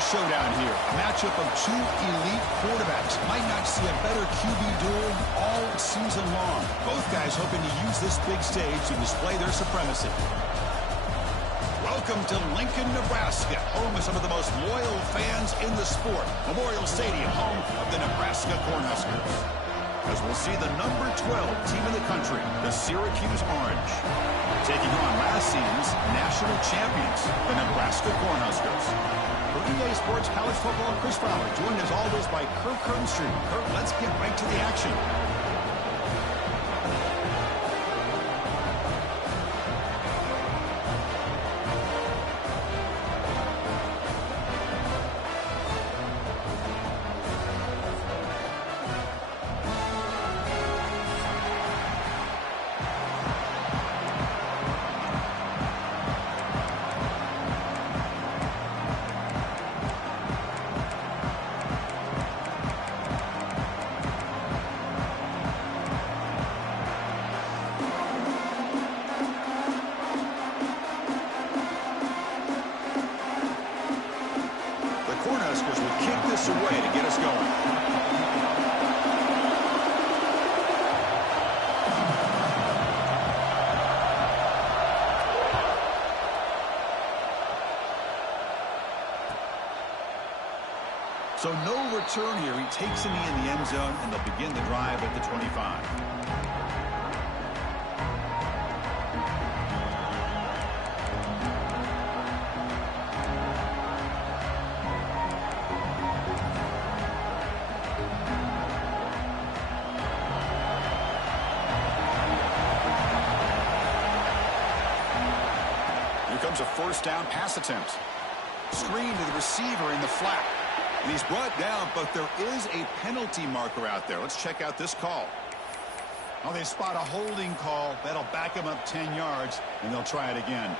showdown here. A matchup of two elite quarterbacks. Might not see a better QB duel all season long. Both guys hoping to use this big stage to display their supremacy. Welcome to Lincoln, Nebraska, home of some of the most loyal fans in the sport. Memorial Stadium, home of the Nebraska Cornhuskers. As we'll see the number 12 team in the country, the Syracuse Orange, taking on last season's national champions, the Nebraska Cornhuskers. For EA Sports College Football, Chris Fowler, joined as always by Kirk Herbstreit. Kirk, let's get right to the action. Cornhuskers would kick this away to get us going. So no return here. He takes it in the end zone, and they'll begin the drive at the 25. A first down pass attempt. Screen to the receiver in the flat. And he's brought down, but there is a penalty marker out there. Let's check out this call. Oh, they spot a holding call. That'll back him up 10 yards, and they'll try it again.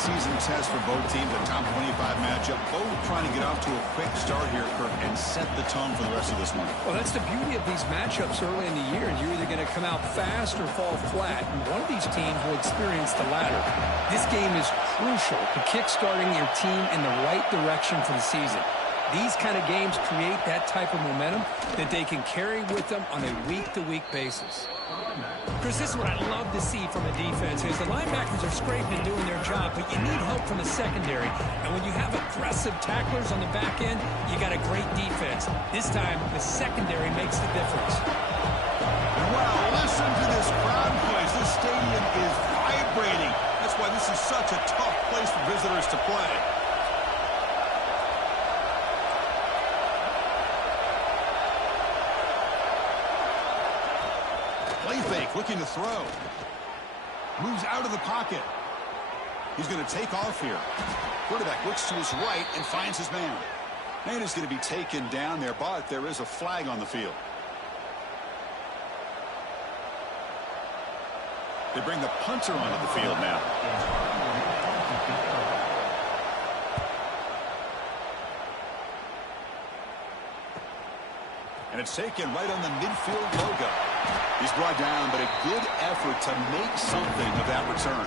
Season test for both teams, a top 25 matchup. Both trying to get off to a quick start here, Kirk, and set the tone for the rest of this one. Well, that's the beauty of these matchups early in the year. You're either going to come out fast or fall flat, and one of these teams will experience the latter. This game is crucial to kick-starting your team in the right direction for the season. These kind of games create that type of momentum that they can carry with them on a week-to-week basis. Chris, this is what I love to see from a defense is the linebackers are scraping and doing their job, but you need help from the secondary. And when you have aggressive tacklers on the back end, you got a great defense. This time, the secondary makes the difference. Wow, listen to this crowd noise. This stadium is vibrating. That's why this is such a tough place for visitors to play. Play fake, looking to throw. Moves out of the pocket. He's going to take off here. Quarterback looks to his right and finds his man. Man is going to be taken down there, but there is a flag on the field. They bring the punter onto the field now. And it's taken right on the midfield logo. He's brought down, but a good effort to make something of that return.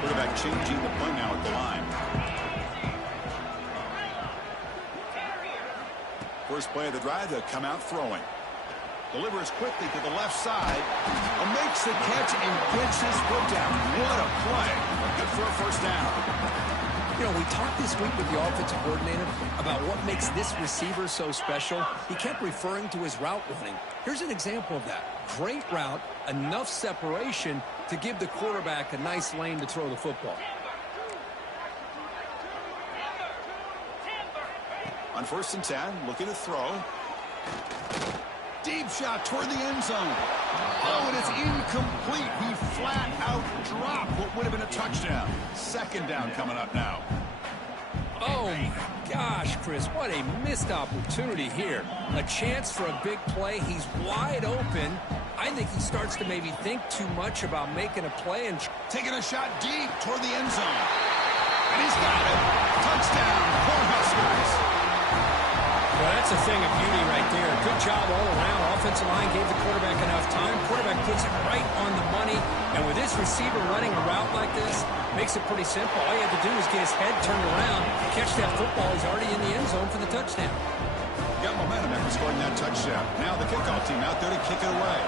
Quarterback changing the punt now at the line. First play of the drive, they'll come out throwing. Delivers quickly to the left side. Makes the catch and gets his foot down. What a play. Good for a first down. You know, we talked this week with the offensive coordinator about what makes this receiver so special. He kept referring to his route running. Here's an example of that. Great route, enough separation to give the quarterback a nice lane to throw the football. On 1st and 10, looking to throw. Deep shot toward the end zone. Oh, and it's incomplete. He flat out dropped what would have been a touchdown. Second down coming up now. Oh, my gosh, Chris, what a missed opportunity here. A chance for a big play. He's wide open. I think he starts to maybe think too much about making a play and taking a shot deep toward the end zone. And he's got it. Touchdown, Cornhuskers. Well, that's a thing of beauty right there. Good job all around. Offensive line gave the quarterback enough time. Quarterback puts it right on the money. And with this receiver running a route like this, makes it pretty simple. All you have to do is get his head turned around, catch that football. He's already in the end zone for the touchdown. Got momentum after scoring that touchdown. Now the kickoff team out there to kick it away.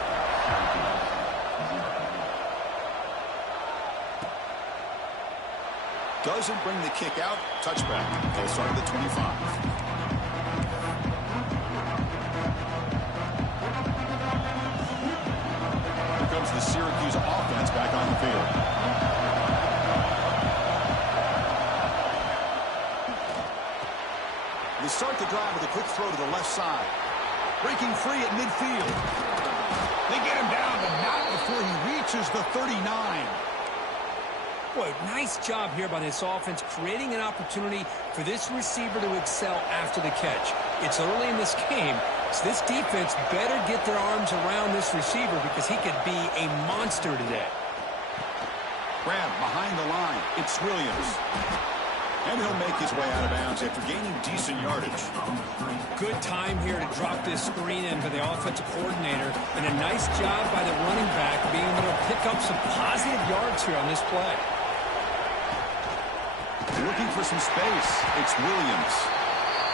Doesn't bring the kick out. Touchback. They'll start at the 25. Comes the Syracuse offense back on the field. They start the drive with a quick throw to the left side. Breaking free at midfield. They get him down, but not before he reaches the 39. Boy, nice job here by this offense, creating an opportunity for this receiver to excel after the catch. It's early in this game, so this defense better get their arms around this receiver because he could be a monster today. Grab behind the line. It's Williams. And he'll make his way out of bounds after gaining decent yardage. Good time here to drop this screen in for the offensive coordinator. And a nice job by the running back being able to pick up some positive yards here on this play. Looking for some space. It's Williams.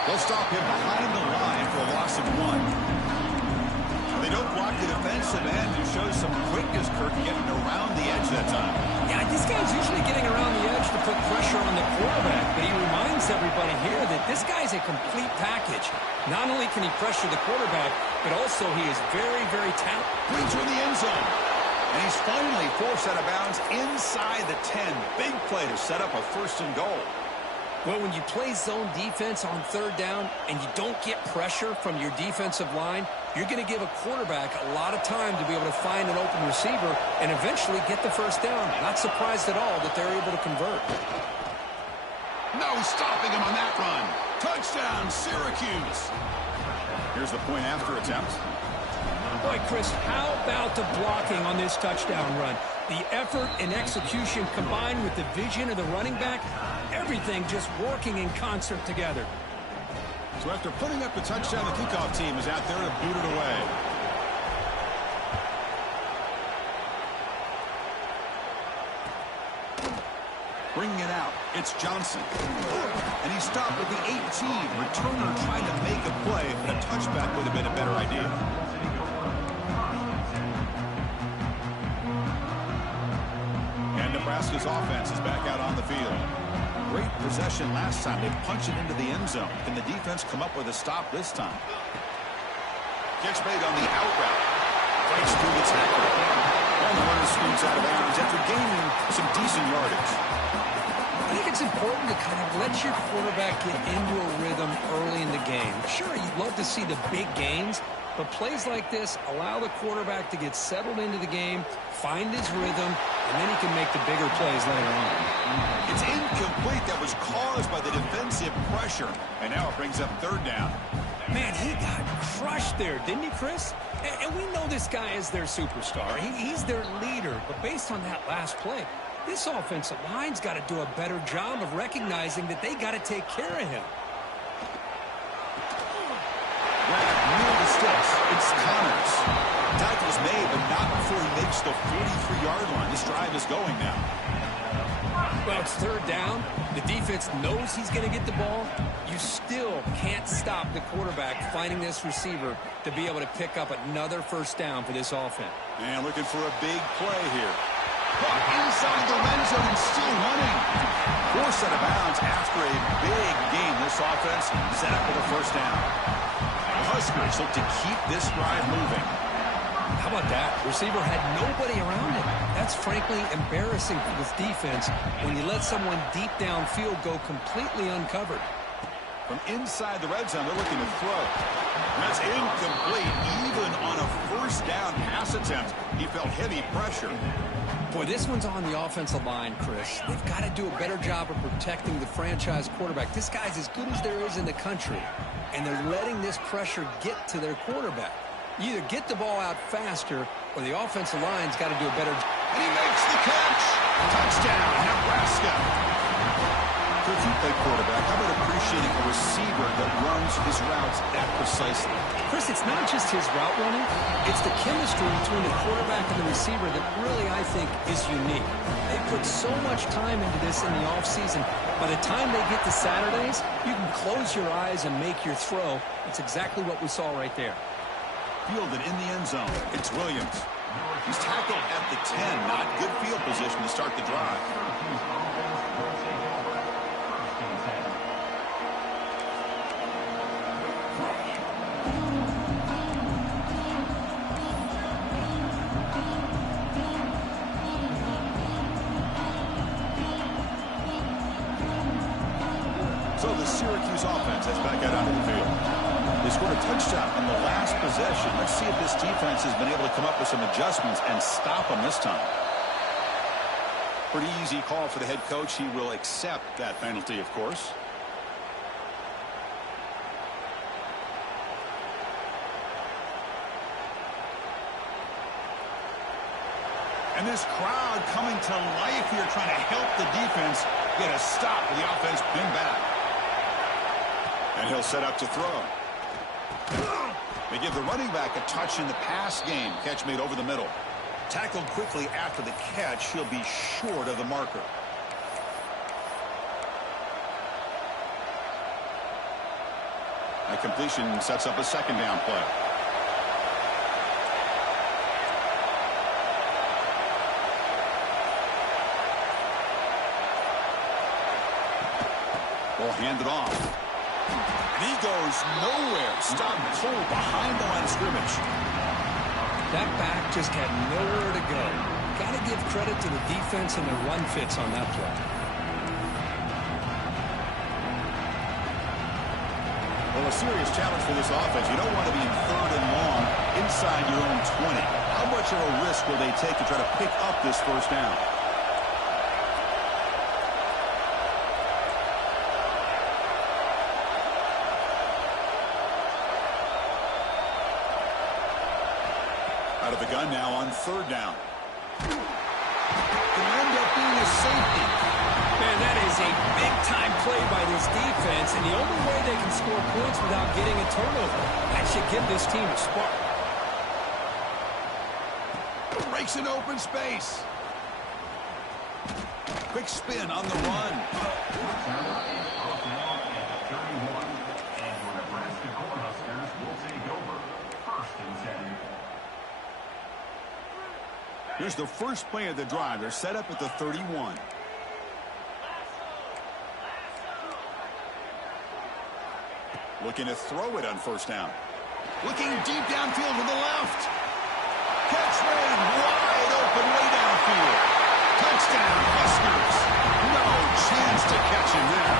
They'll stop him behind the line for a loss of 1. They don't block the defensive end, who shows some quickness, Kirk, getting around the edge that time. Yeah, this guy's usually getting around the edge to put pressure on the quarterback, but he reminds everybody here that this guy's a complete package. Not only can he pressure the quarterback, but also he is very, very talented. Brings her in the end zone. And he's finally forced out of bounds inside the 10. Big play to set up a 1st and goal. Well, when you play zone defense on 3rd down and you don't get pressure from your defensive line, you're going to give a quarterback a lot of time to be able to find an open receiver and eventually get the 1st down. Not surprised at all that they're able to convert. No stopping him on that run. Touchdown, Syracuse. Here's the point after attempt. Boy, Chris, how about the blocking on this touchdown run? The effort and execution combined with the vision of the running back, everything just working in concert together. So after putting up the touchdown, the kickoff team is out there to boot it away. Bringing it out, it's Johnson. And he stopped at the 18. Returner trying to make a play, but a touchback would have been a better idea. Nebraska's offense is back out on the field. Great possession last time. They punched it into the end zone. Can the defense come up with a stop this time? Catch made on the out route. Breaks through the tackle. And the runner scoots out of bounds after gaining some decent yardage. I think it's important to kind of let your quarterback get into a rhythm early in the game. Sure, you'd love to see the big gains, but plays like this allow the quarterback to get settled into the game, find his rhythm, and then he can make the bigger plays later on. It's incomplete. That was caused by the defensive pressure. And now it brings up 3rd down. Man, he got crushed there, didn't he, Chris? And we know this guy is their superstar. He's their leader. But based on that last play, this offensive line's got to do a better job of recognizing that they got to take care of him. Near the sticks, it's Connors. Tackle's made, but not before he makes the 43-yard line. This drive is going now. Well, it's 3rd down. The defense knows he's going to get the ball. You still can't stop the quarterback finding this receiver to be able to pick up another 1st down for this offense. And looking for a big play here. Caught inside the red zone and still running. Forced out of bounds after a big game. This offense set up for the 1st down. Huskers look to keep this drive moving. How about that? Receiver had nobody around him. That's frankly embarrassing for this defense when you let someone deep downfield go completely uncovered. From inside the red zone, they're looking to throw. And that's incomplete. Even on a first down pass attempt, he felt heavy pressure. Boy, this one's on the offensive line, Chris. They've got to do a better job of protecting the franchise quarterback. This guy's as good as there is in the country, and they're letting this pressure get to their quarterback. You either get the ball out faster, or the offensive line's got to do a better job. And he makes the catch. Touchdown, Nebraska. So if you play quarterback, how about appreciating a receiver that runs his routes that precisely? Chris, it's not just his route running. It's the chemistry between the quarterback and the receiver that really, I think, is unique. They put so much time into this in the offseason. By the time they get to Saturdays, you can close your eyes and make your throw. It's exactly what we saw right there. Fielded in the end zone. It's Williams. He's tackled at the 10. Not good field position to start the drive. So the Syracuse offense is back out onto the field. They scored a touchdown on the last possession. Let's see if this defense has been able to come up with some adjustments and stop them this time. Pretty easy call for the head coach. He will accept that penalty, of course. And this crowd coming to life here, trying to help the defense get a stop with the offense pinned back. And he'll set up to throw. They give the running back a touch in the pass game. Catch made over the middle. Tackled quickly after the catch. He'll be short of the marker. That completion sets up a second down play. Ball handed off. And he goes nowhere. Stop pull behind the line of scrimmage. That back just had nowhere to go. Got to give credit to the defense and their run fits on that play. Well, a serious challenge for this offense. You don't want to be in third and long inside your own 20. How much of a risk will they take to try to pick up this first down? Out of the gun now on third down. It'll end up being a safety. Man, that is a big-time play by this defense, and the only way they can score points without getting a turnover. That should give this team a spark. Breaks an open space. Quick spin on the run. Here's the first play of the drive. They're set up at the 31. Looking to throw it on first down. Looking deep downfield to the left. Catch made wide open way downfield. Touchdown, Huskers. No chance to catch him there.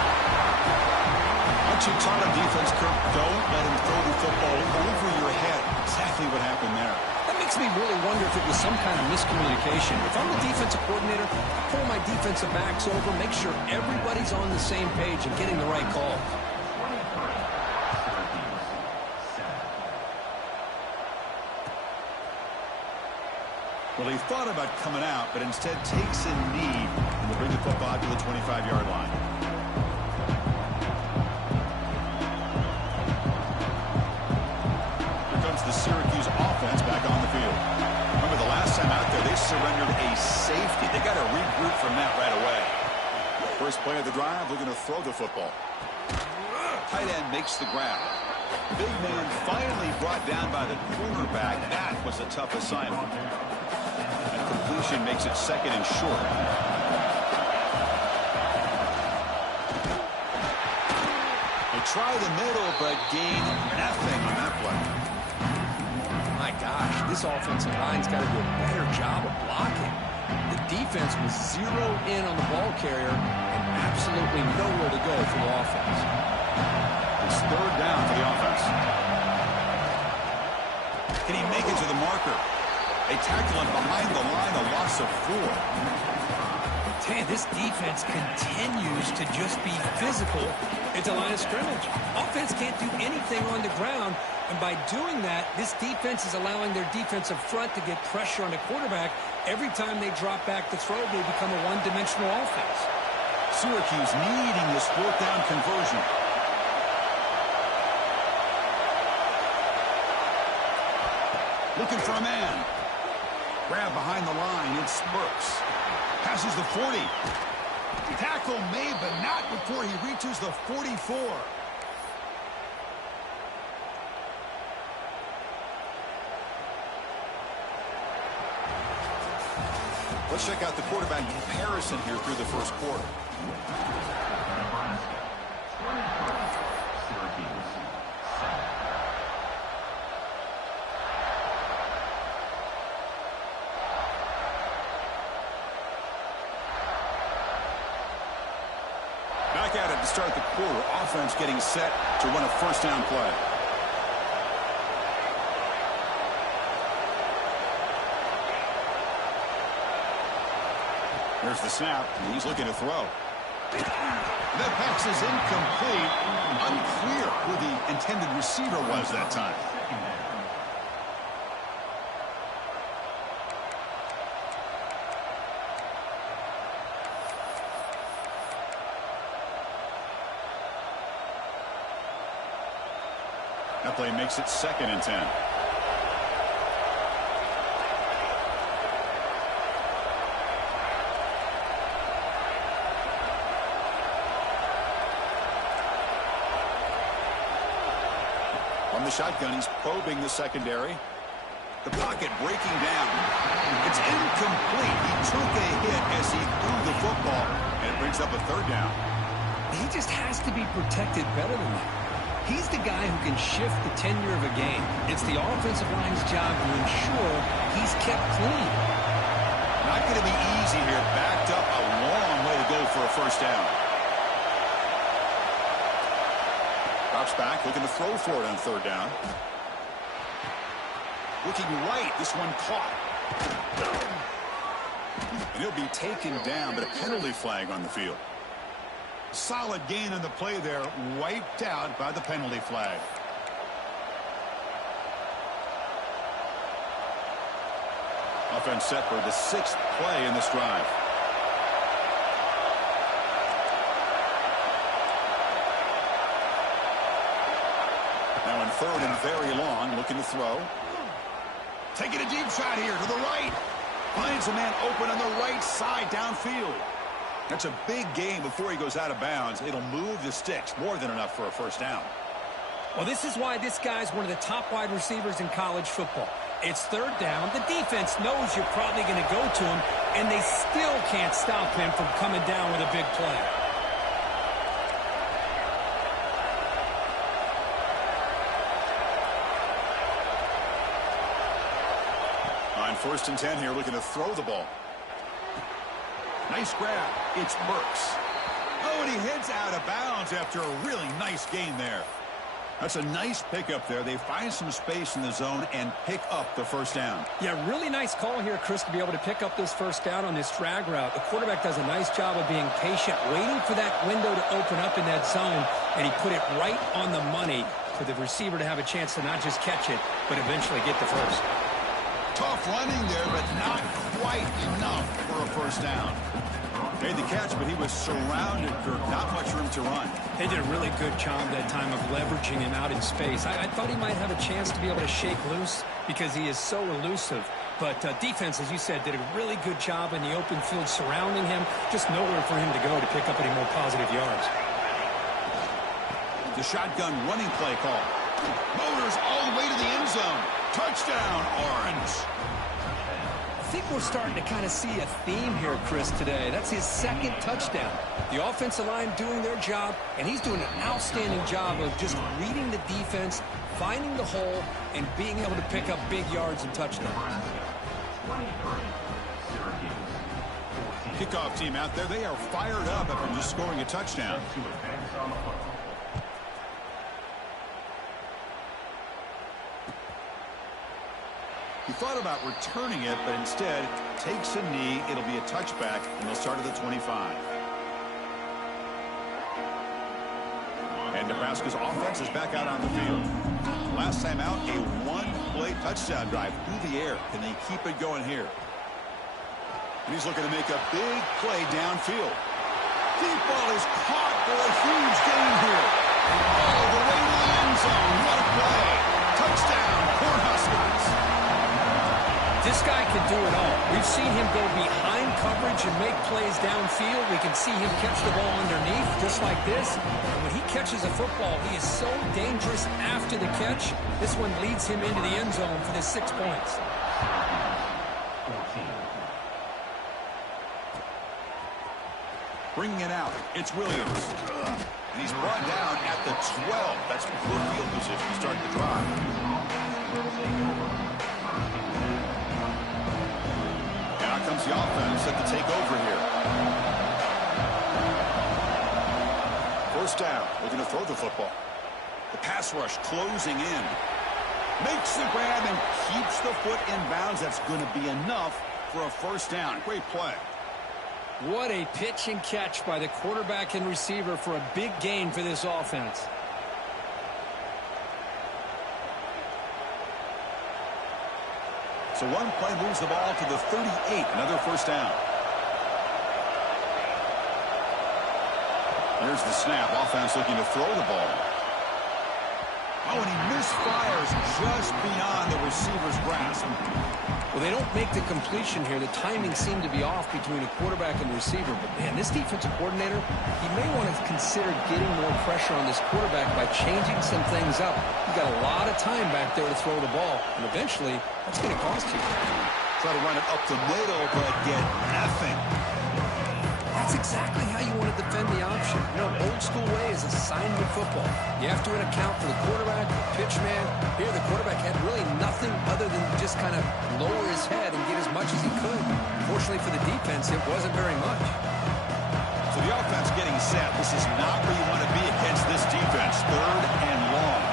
Aren't you taught on defense, Kirk? Don't let him throw the football over your head. Exactly what happened there. That makes me really wonder if it was some kind of miscommunication. If I'm the defensive coordinator, I pull my defensive backs over, make sure everybody's on the same page and getting the right call. Well, he thought about coming out, but instead takes a knee and will bring the football out to the 25-yard line. Here comes the Syracuse offense back on the field. Remember the last time out there, they surrendered a safety. They got to regroup from that right away. First play of the drive, looking to throw the football. Tight end makes the grab. Big man finally brought down by the quarterback. That was a tough assignment. And completion makes it second and short. They try the middle, but gain nothing on that play. My gosh, this offensive line's got to do a better job of blocking. The defense was zeroed in on the ball carrier and absolutely nowhere to go for the offense. It's third down for the offense. Can he make it to the marker? They tackle him behind the line, a loss of 4. Man, this defense continues to just be physical at the line of scrimmage. Offense can't do anything on the ground, and by doing that, this defense is allowing their defensive front to get pressure on the quarterback. Every time they drop back to throw, they become a one-dimensional offense. Syracuse needing this fourth-down conversion. Looking for a man. Grab behind the line. It's Burks. Passes the 40. Tackle made, but not before he reaches the 44. Let's check out the quarterback comparison here through the first quarter. Back at it to start the quarter. Offense getting set to run a first down play. There's the snap. He's looking to throw. That pass is incomplete. Unclear who the intended receiver was that time. That play makes it 2nd and 10. From the shotgun, he's probing the secondary. The pocket breaking down. It's incomplete. He took a hit as he threw the football, and it brings up a 3rd down. He just has to be protected better than that. He's the guy who can shift the tenure of a game. It's the offensive line's job to ensure he's kept clean. Not going to be easy here. Backed up a long way to go for a first down. Drops back, looking to throw for it on 3rd down. Looking right, this one caught. And he'll be taken down, but a penalty flag on the field. Solid gain on the play there, wiped out by the penalty flag. Offense set for the 6th play in this drive. Now in 3rd and very long, looking to throw. Taking a deep shot here to the right. Finds a man open on the right side downfield. That's a big gain before he goes out of bounds. It'll move the sticks, more than enough for a first down. Well, this is why this guy's one of the top wide receivers in college football. It's 3rd down. The defense knows you're probably going to go to him, and they still can't stop him from coming down with a big play. On 1st and 10 here, looking to throw the ball. Nice grab. It's Burks. Oh, and he heads out of bounds after a really nice gain there. That's a nice pickup there. They find some space in the zone and pick up the first down. Yeah, really nice call here, Chris, to be able to pick up this first down on this drag route. The quarterback does a nice job of being patient, waiting for that window to open up in that zone, and he put it right on the money for the receiver to have a chance to not just catch it, but eventually get the first. Tough running there, but not quite enough for a first down. Made the catch, but he was surrounded, Kirk. Not much room to run. They did a really good job that time of leveraging him out in space. I thought he might have a chance to be able to shake loose because he is so elusive. But defense, as you said, did a really good job in the open field surrounding him. Just nowhere for him to go to pick up any more positive yards. The shotgun running play call. Motors all the way to the end zone. Touchdown, Orange. I think we're starting to kind of see a theme here, Chris, today. That's his 2nd touchdown. The offensive line doing their job, and he's doing an outstanding job of just reading the defense, finding the hole, and being able to pick up big yards and touchdowns. Kickoff team out there, they are fired up after just scoring a touchdown. He thought about returning it, but instead takes a knee. It'll be a touchback, and they'll start at the 25. And Nebraska's offense is back out on the field. Last time out, a one-play touchdown drive through the air. Can they keep it going here? And he's looking to make a big play downfield. Deep ball is caught for a huge gain here. All the way to the end zone. What a play. Touchdown, Cornhuskers. This guy can do it all. We've seen him go behind coverage and make plays downfield. We can see him catch the ball underneath, just like this. And when he catches a football, he is so dangerous after the catch. This one leads him into the end zone for the 6 points. Bringing it out, it's Williams. And he's brought down at the 12. That's poor field position to start the drive. And out comes the offense set to take over here. First down, looking to throw the football. The pass rush closing in. Makes the grab and keeps the foot in bounds. That's going to be enough for a first down. Great play. What a pitch and catch by the quarterback and receiver for a big gain for this offense. So one play moves the ball to the 38. Another first down. Here's the snap. Offense looking to throw the ball. Oh, and he misfires just beyond the receiver's grasp. Well, they don't make the completion here. The timing seemed to be off between a quarterback and receiver. But, man, this defensive coordinator, he may want to consider getting more pressure on this quarterback by changing some things up. You got a lot of time back there to throw the ball. And eventually, that's going to cost you. Try to run it up the middle, but get nothing. That's exactly how you want to defend the option. You know, old school way is assignment football. You have to account for the quarterback, the pitch man. Here, the quarterback had really nothing other than just kind of lower his head and get as much as he could. Fortunately for the defense, it wasn't very much. So the offense getting set. This is not where you want to be against this defense. Third and long.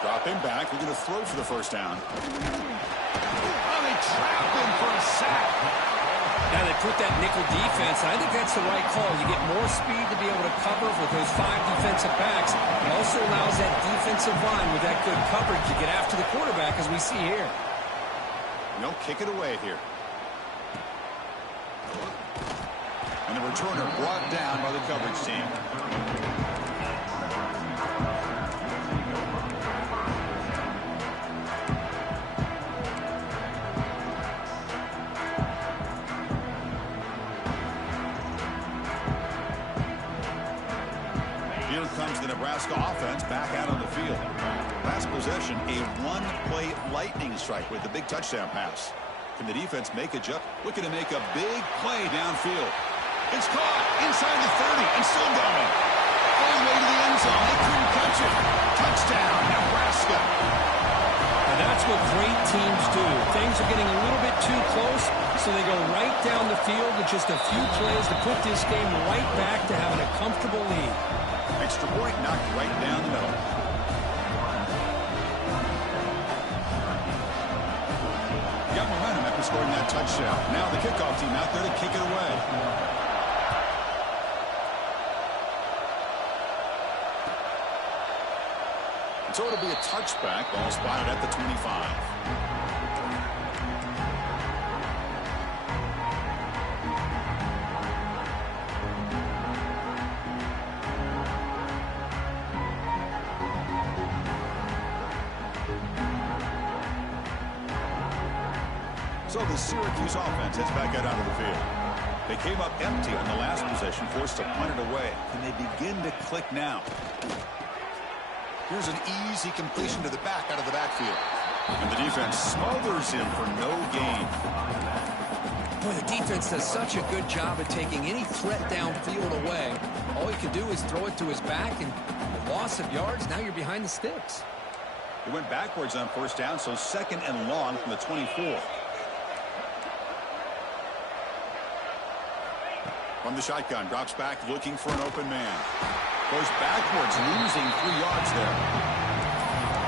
Dropping back, we're going to throw for the first down. Oh, they trap him for a sack. Now they put that nickel defense, and I think that's the right call. You get more speed to be able to cover with those 5 defensive backs. It also allows that defensive line with that good coverage to get after the quarterback, as we see here. No, kick it away here. And the returner brought down by the coverage team. Comes the Nebraska offense back out on the field. Last possession, a one-play lightning strike with the big touchdown pass. Can the defense make a jump? Looking to make a big play downfield. It's caught inside the 30 and still going. All the way to the end zone. They couldn't catch it. Touchdown, Nebraska. And that's what great teams do. Things are getting a little bit too close, so they go right down the field with just a few plays to put this game right back to having a comfortable lead. Extra point knocked right down the middle. Got momentum after scoring that touchdown. Now the kickoff team out there to kick it away. So it'll be a touchback. Ball spotted at the 25. So the Syracuse offense heads back out onto the field. They came up empty on the last possession, forced to punt it away. Can they begin to click now? Here's an easy completion to the back out of the backfield. And the defense smothers him for no gain. Boy, the defense does such a good job of taking any threat downfield away. All you can do is throw it to his back, and loss of yards, now you're behind the sticks. He went backwards on first down, so second and long from the 24. From the shotgun, drops back looking for an open man. Goes backwards, losing 3 yards there.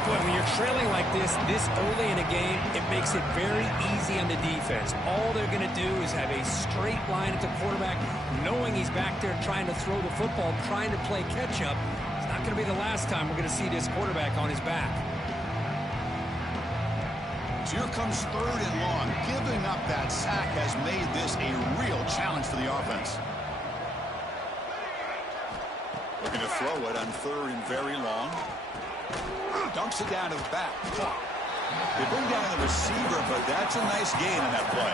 Boy, when you're trailing like this early in a game, it makes it very easy on the defense. All they're going to do is have a straight line at the quarterback, knowing he's back there trying to throw the football, trying to play catch-up. It's not going to be the last time we're going to see this quarterback on his back. So here comes 3rd and long. Giving up that sack has made this a real challenge for the offense. Looking to throw it on 3rd and very long. Dunks it down to the back. They bring down the receiver, but that's a nice gain on that play.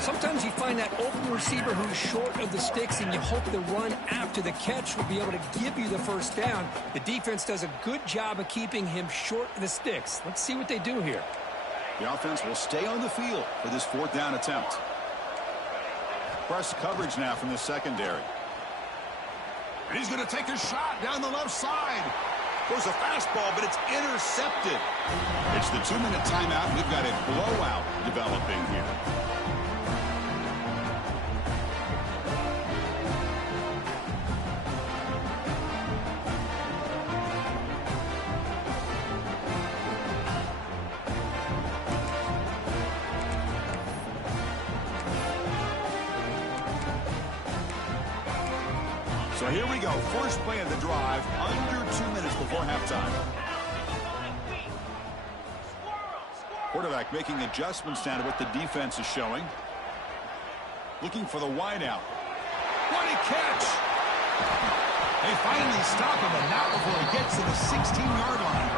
Sometimes you find that open receiver who's short of the sticks, and you hope the run after the catch will be able to give you the first down. The defense does a good job of keeping him short of the sticks. Let's see what they do here. The offense will stay on the field for this 4th down attempt. Press coverage now from the secondary. And he's going to take a shot down the left side. Goes a fastball, but it's intercepted. It's the 2-minute timeout. We've got a blowout developing here. So here we go. First play of the drive, under 2 minutes before halftime. Quarterback making adjustments down to what the defense is showing. Looking for the wideout. What a catch! They finally stop him, and not before he gets to the 16-yard line.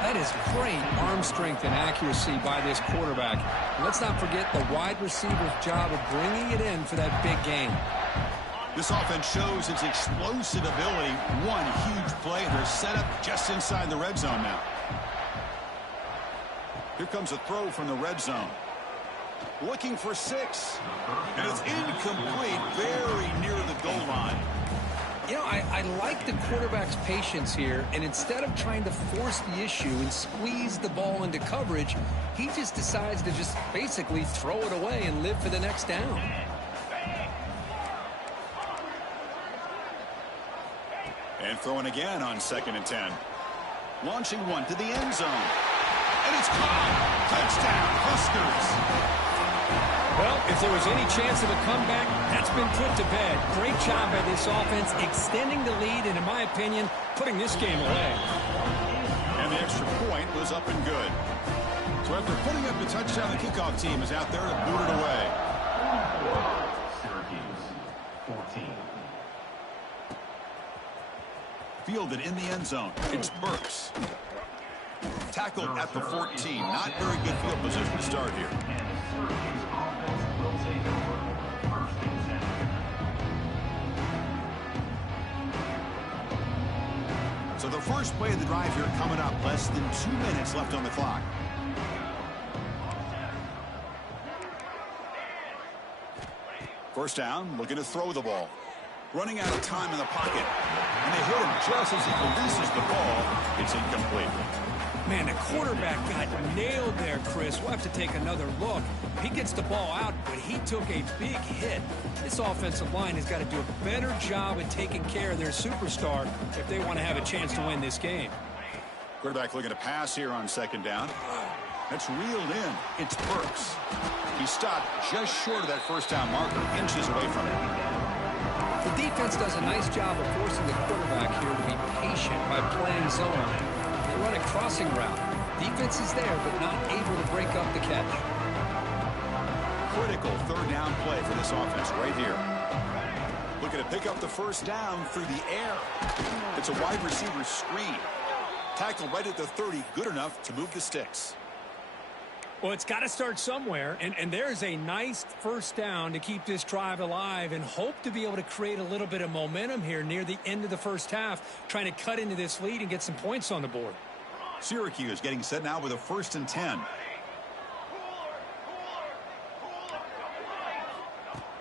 That is great arm strength and accuracy by this quarterback. And let's not forget the wide receiver's job of bringing it in for that big gain. This offense shows its explosive ability. One huge play. They're set up just inside the red zone now. Here comes a throw from the red zone. Looking for 6. And it's incomplete, very near the goal line. You know, I like the quarterback's patience here, and instead of trying to force the issue and squeeze the ball into coverage, he just decides to just basically throw it away and live for the next down. And throwing again on 2nd and 10. Launching one to the end zone. And it's caught. Touchdown, Huskers. Well, if there was any chance of a comeback, that's been put to bed. Great job by this offense, extending the lead, and in my opinion, putting this game away. And the extra point was up and good. So after putting up the touchdown, the kickoff team is out there to boot it away. Syracuse, 14. Fielded in the end zone. It's Burks. Tackled at the 14. Not very good field position to start here. So the first play of the drive here coming up. Less than 2 minutes left on the clock. First down, looking to throw the ball. Running out of time in the pocket. And they hit him just as he releases the ball. It's incomplete. Man, the quarterback got nailed there, Chris. We'll have to take another look. He gets the ball out, but he took a big hit. This offensive line has got to do a better job at taking care of their superstar if they want to have a chance to win this game. Quarterback looking to pass here on 2nd down. That's reeled in. It's Burks. He stopped just short of that first down marker, inches away from it. The defense does a nice job of forcing the quarterback here to be patient by playing zone. They run a crossing route. Defense is there, but not able to break up the catch. Critical 3rd down play for this offense right here. Looking to pick up the first down through the air. It's a wide receiver screen. Tackled right at the 30, good enough to move the sticks. Well, it's got to start somewhere, and there's a nice first down to keep this drive alive and hope to be able to create a little bit of momentum here near the end of the first half, trying to cut into this lead and get some points on the board. Syracuse getting set now with a 1st and 10.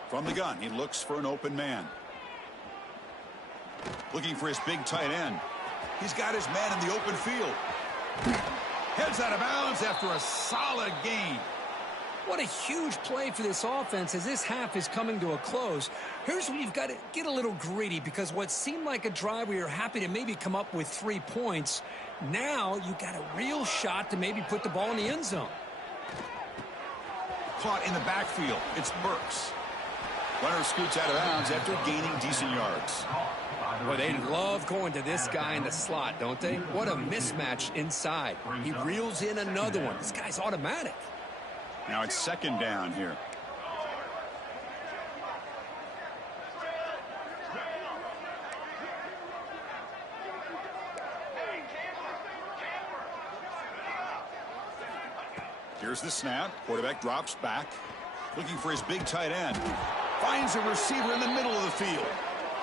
From the gun, he looks for an open man. Looking for his big tight end. He's got his man in the open field. Heads out of bounds after a solid gain. What a huge play for this offense as this half is coming to a close. Here's where you've got to get a little greedy, because what seemed like a drive where you're happy to maybe come up with 3 points, now you got a real shot to maybe put the ball in the end zone. Caught in the backfield. It's Burks. Runner scoots out of bounds after gaining decent yards. Well, they love going to this guy in the slot, don't they? What a mismatch inside. He reels in another one. This guy's automatic. Now it's second down here. Here's the snap. Quarterback drops back. Looking for his big tight end. Finds a receiver in the middle of the field.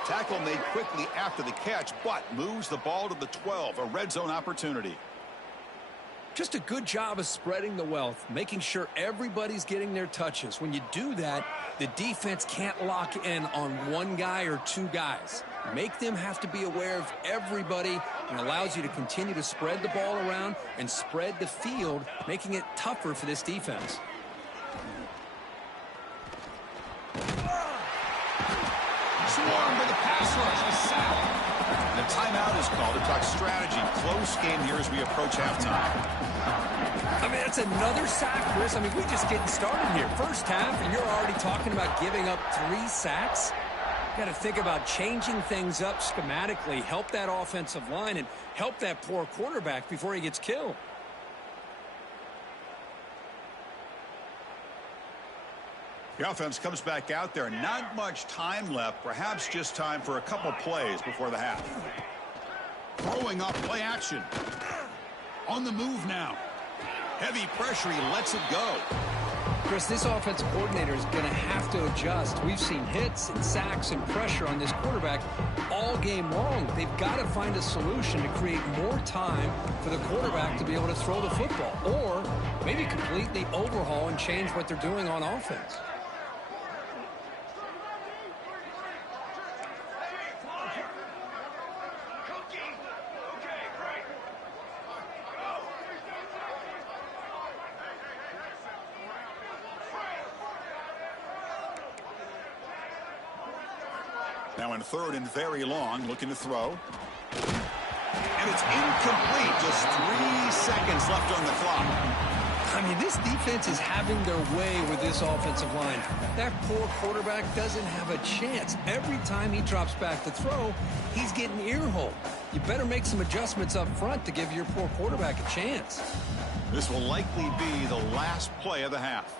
Tackle made quickly after the catch, but moves the ball to the 12. A red zone opportunity. Just a good job of spreading the wealth, making sure everybody's getting their touches. When you do that, the defense can't lock in on one guy or 2 guys. Make them have to be aware of everybody, and allows you to continue to spread the ball around and spread the field, making it tougher for this defense. Swarmed by the pass rush. A sack. The timeout is called to talk strategy. Close game here as we approach halftime. I mean, that's another sack, Chris. I mean, we're just getting started here. First half, and you're already talking about giving up 3 sacks. Got to think about changing things up schematically, help that offensive line, and help that poor quarterback before he gets killed. The offense comes back out there. Not much time left. Perhaps just time for a couple plays before the half. Throwing up play action. On the move now. Heavy pressure. He lets it go. Chris, this offensive coordinator is going to have to adjust. We've seen hits and sacks and pressure on this quarterback all game long. They've got to find a solution to create more time for the quarterback to be able to throw the football, or maybe completely overhaul and change what they're doing on offense. Now in third and very long, looking to throw. And it's incomplete. Just 3 seconds left on the clock. I mean, this defense is having their way with this offensive line. That poor quarterback doesn't have a chance. Every time he drops back to throw, he's getting ear-holed. You better make some adjustments up front to give your poor quarterback a chance. This will likely be the last play of the half.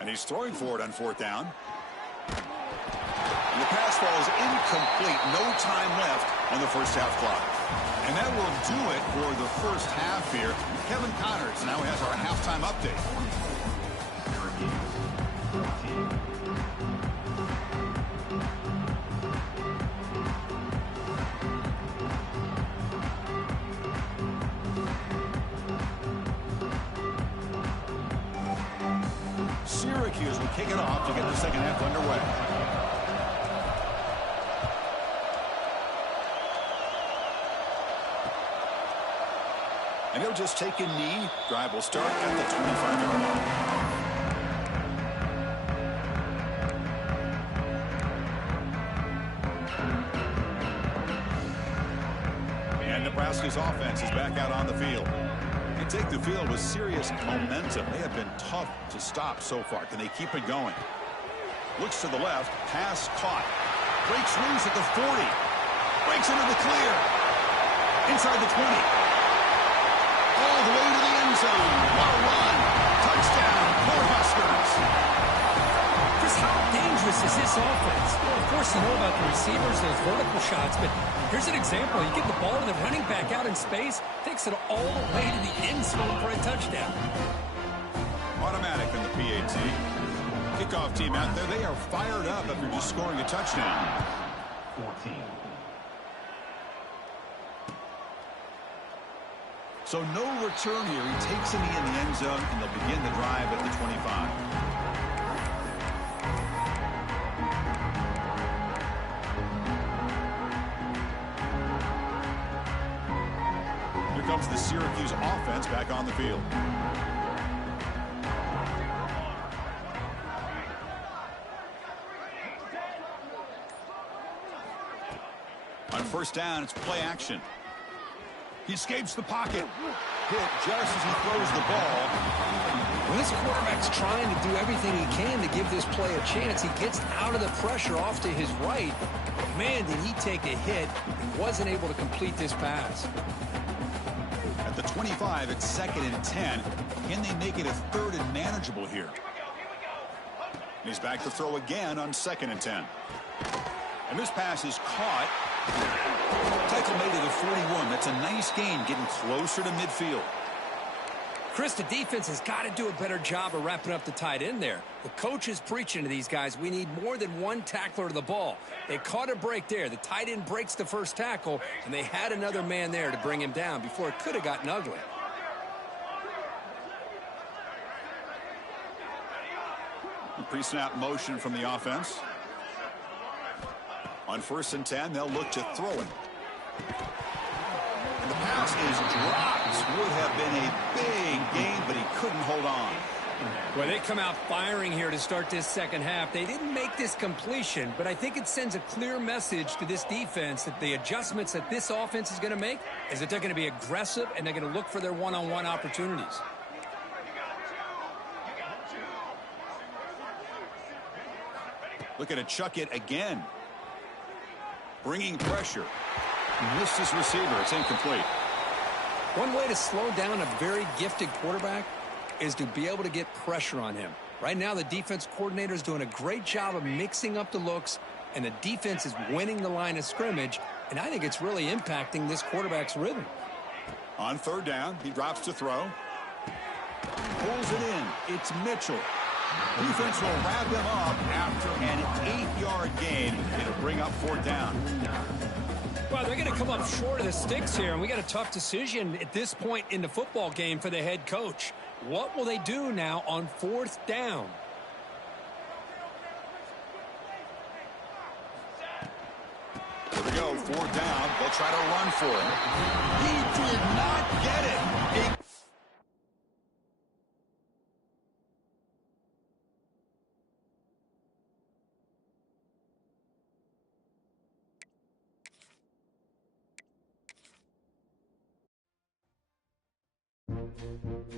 And he's throwing for it on 4th down. And the pass ball is incomplete. No time left on the first half clock. And that will do it for the first half here. Kevin Connors now has our halftime update. Syracuse will kick it off to get the second half underway. And he'll just take a knee. Drive will start at the 25-yard line. And Nebraska's offense is back out on the field. They take the field with serious momentum. They have been tough to stop so far. Can they keep it going? Looks to the left. Pass caught. Breaks loose at the 40. Breaks into the clear. Inside the 20. All the way to the end zone. What a run. Touchdown, Cornhuskers. Chris, how dangerous is this offense? Well, of course, you know about the receivers, those vertical shots, but here's an example. You get the ball to the running back out in space, takes it all the way to the end zone for a touchdown. Automatic in the PAT. Kickoff team out there. They are fired up after just scoring a touchdown. 14. So no return here. He takes a knee in the end zone, and they'll begin the drive at the 25. comes the Syracuse offense back on the field. On first down, it's play action. He escapes the pocket. Hit just as he throws the ball. When this quarterback's trying to do everything he can to give this play a chance, he gets out of the pressure off to his right. Man, did he take a hit and wasn't able to complete this pass. At the 25, it's 2nd and 10. Can they make it a 3rd and manageable here? He's back to throw again on 2nd and 10. And this pass is caught. Tackle made at the 41. That's a nice gain, getting closer to midfield. Chris, the defense has got to do a better job of wrapping up the tight end there. The coach is preaching to these guys, we need more than one tackler to the ball. They caught a break there. The tight end breaks the first tackle, and they had another man there to bring him down before it could have gotten ugly. Pre-snap motion from the offense. On 1st and 10, they'll look to throw it. And the pass is dropped. Would have been a big gain, but he couldn't hold on. Well, they come out firing here to start this second half. They didn't make this completion, but I think it sends a clear message to this defense that the adjustments that this offense is going to make is that they're going to be aggressive and they're going to look for their one-on-one opportunities. Looking to chuck it again. Bringing pressure. Missed his receiver. It's incomplete. One way to slow down a very gifted quarterback is to be able to get pressure on him. Right now, the defense coordinator is doing a great job of mixing up the looks, and the defense is winning the line of scrimmage, and I think it's really impacting this quarterback's rhythm. On 3rd down, he drops to throw. Pulls it in. It's Mitchell. Defense will wrap him up after an 8-yard gain. It'll bring up 4th down. Well, they're going to come up short of the sticks here, and we got a tough decision at this point in the football game for the head coach. What will they do now on 4th down? Here we go, 4th down. They'll try to run for it. He did not